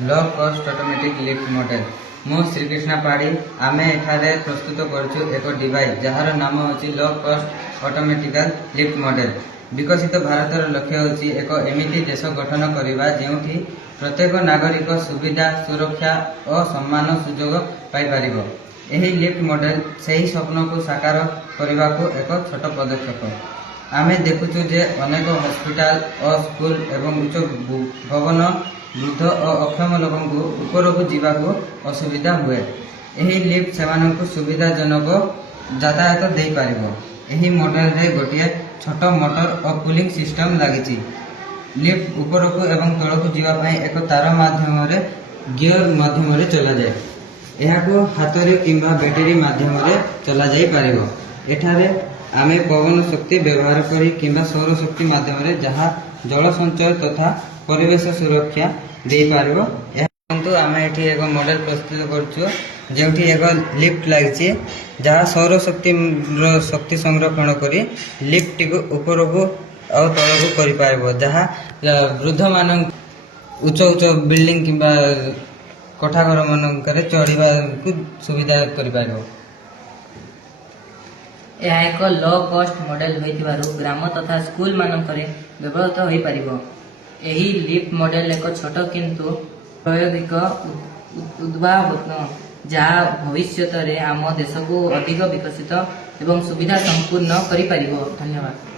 Low cost automatic lift model मु श्रीकृष्ण पाड़ी आमे एठारे प्रस्तुत करछु एक डिवाइस जार नाम होची low cost automatically lift model. विकसित भारतर लक्ष्य होची एक एमिति देश गठन करबा जेउठी प्रत्येक नागरिक सुविधा सुरक्षा और सम्मान सुजोग पाई परिबो। एही लिफ्ट मॉडल सही स्वप्न को साकार करबा को एक छोट पदक्षेप। आमे देखुछु जे अनेक हॉस्पिटल और स्कूल एवं उच्च भवन वृद्ध और अक्षम लोक ऊपर को जीवाको असुविधा हुए। एही लिफ्ट सेमानकु सुविधाजनक यातायात दे पारिबो। एही मॉडल रे गोटिए छोट मोटर और कूलिंग सिस्टम लागिछि। लिफ्ट ऊपर को एवं तल को जीवा पई एक तार माध्यम रे गियर माध्यम रे चला जाय। एहाको हाथ रे किंबा बैटरी माध्यम रे चला जाय पारिबो। एठारे आमे पवन शक्ति व्यवहार करी किंबा सौर शक्ति माध्यम रे जहा जल संचय तथा परिवेश सुरक्षा दे पारिबो। किंतु आमे एठी एक मॉडल प्रस्तुत करछु जेउठी एक लिफ्ट लागिछि जहा सौर शक्ति शक्ति संरक्षण करी लिफ्ट को ऊपर को और तल को करि पारिबो। जहा वृद्ध मान उच्च उच्च बिल्डिंग किंबा कोठा घर मानकरे चढ़ीबा को सुविधा करि पारिबो। यह एक लो कॉस्ट मॉडल होइतिबारु ग्राम तथा स्कूल मानकरे व्यवहृत होई परिबो। एही लिफ्ट मॉडल एक छोट किंतु प्रायोगिक उद्भावन जहाँ भविष्य रे आम देश को अधिक विकसित एवं सुविधा संपूर्ण करि परिबो। धन्यवाद।